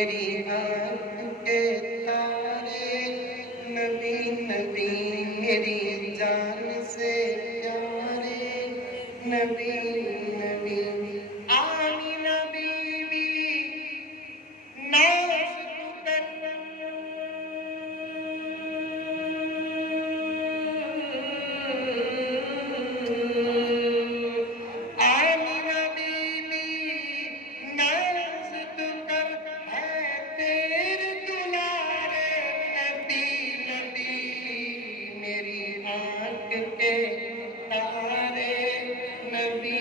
میری آنکھ کے تارے، نبی نبی میری جان سے پیارے، نبی نبی آمینہ بی بی ناز کر آمینہ بی بی ناز کر ہے تیرے دلارے، نبی نبی میری آنکھ کے تارے، نبی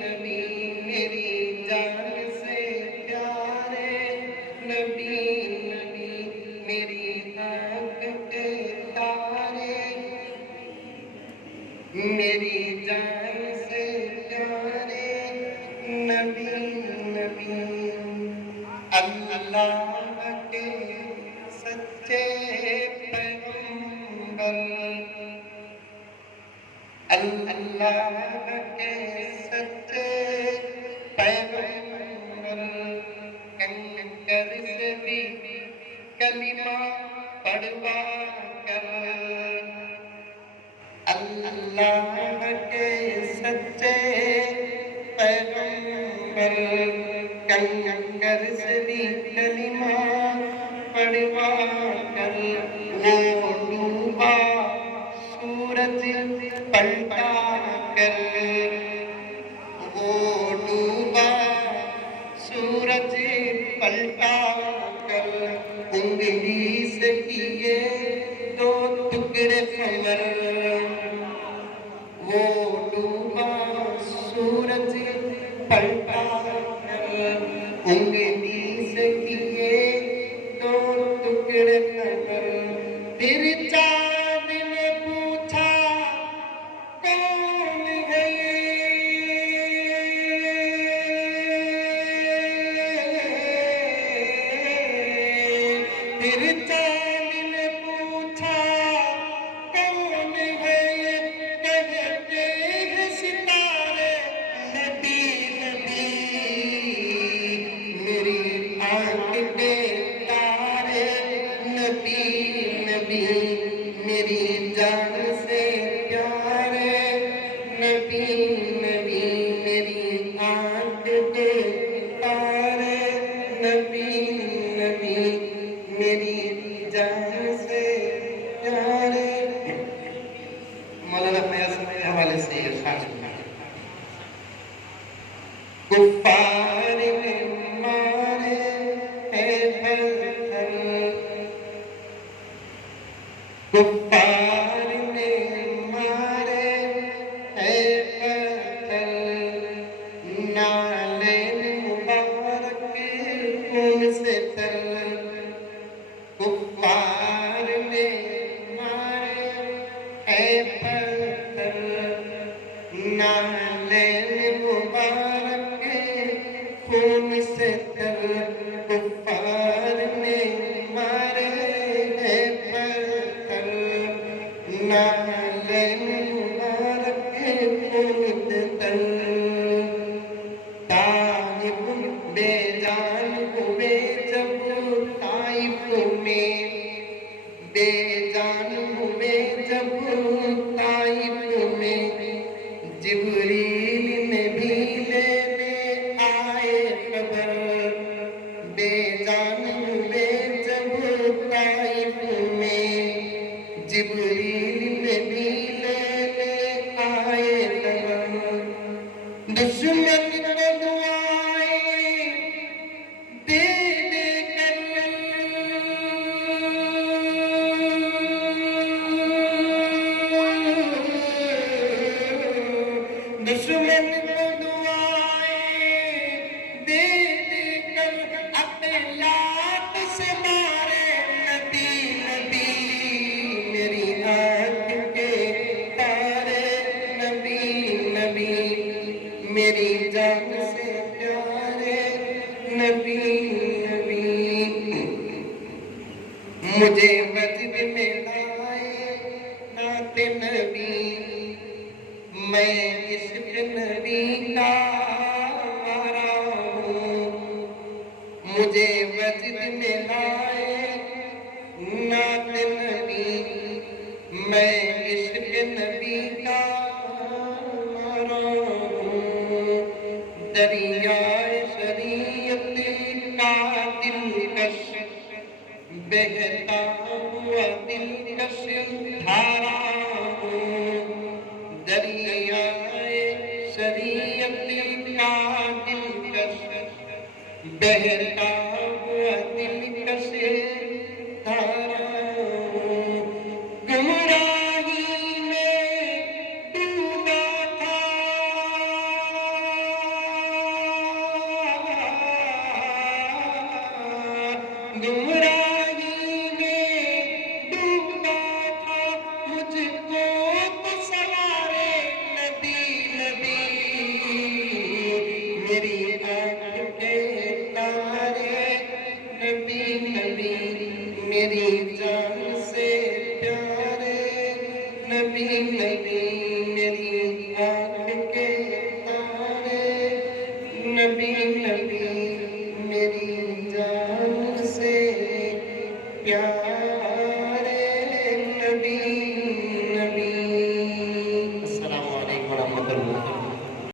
نبی میری جان سے پیارے، نبی نبی میری آنکھ کے تارے، میری جان سے پیارے، نبی نبی اللہ کے سچے پیغمبر، اللہ کے سچے پیغمبر، کنکر سے بھی کلمہ پڑھوا کر، اللہ کے سچے پیغمبر، کنکر سے بھی کلمہ پڑھوا کر، وہ ڈوبا سورج پلٹا کر، وہ ڈوبا سورج پلٹا کر، انگلی سے کیے دو ٹکڑے قمر، وہ ڈوبا سورج پلٹا کر، انگلی سے کیے دو ٹکڑے قمر، پھر چاند نے پوچھا کون ہے یہ، پھر چاند نے پوچھا کون ہے یہ، کہتے ہیں ستارے، نبی نبی میری آنکھ کے تارے، نبی نبی میری جان سے پیارے، نبی نبی میری آنکھ کے تارے، نبی نبی میری جان سے پیارے۔ مولانا فیاض کے حوالے سے یہ خاص کفار نے مارے ہے پتھر، کفار نے مارے ہے پتھر، نالین مبارک خون سے تر، کفار نے مارے ہے پتھر، نالین مبارک خون سے تر، کفار نے مارے ہے پتھر، نالین مبارک خون سے تر، طائف بے جان ہوئے جب طائف میں، بے جان ہوئے جب طائف میں، جبریل نے بھی لینے آئے خبر، بے جان ہوئے جب طائف میں، جبریل نے بھی لینے آئے خبر، دشمن کو دعائیں دے دے کر، دشمن کو دعائیں دے دے کر، اپنے لات سے مارے، نبی نبی میری آنکھ کے تارے، نبی نبی میری جان سے پیارے، نبی نبی مجھے وجد میں لائے نعت نبی، میں عشق نبی کا مارا ہوں، مجھے وجد دھارا ہوں، دریائے شریعت کا دلکش بہتا ہوا دلکش دھارا ہوں، گمراہی میں ڈوبا تھا، گمراہی میں ڈوبا تھا، مجھ کو تو سوارے نبی نبی، میری آنکھ کے تارے نبی نبی، میری جان سے پیارے نبی نبی، میری آنکھ کے تارے نبی نبی۔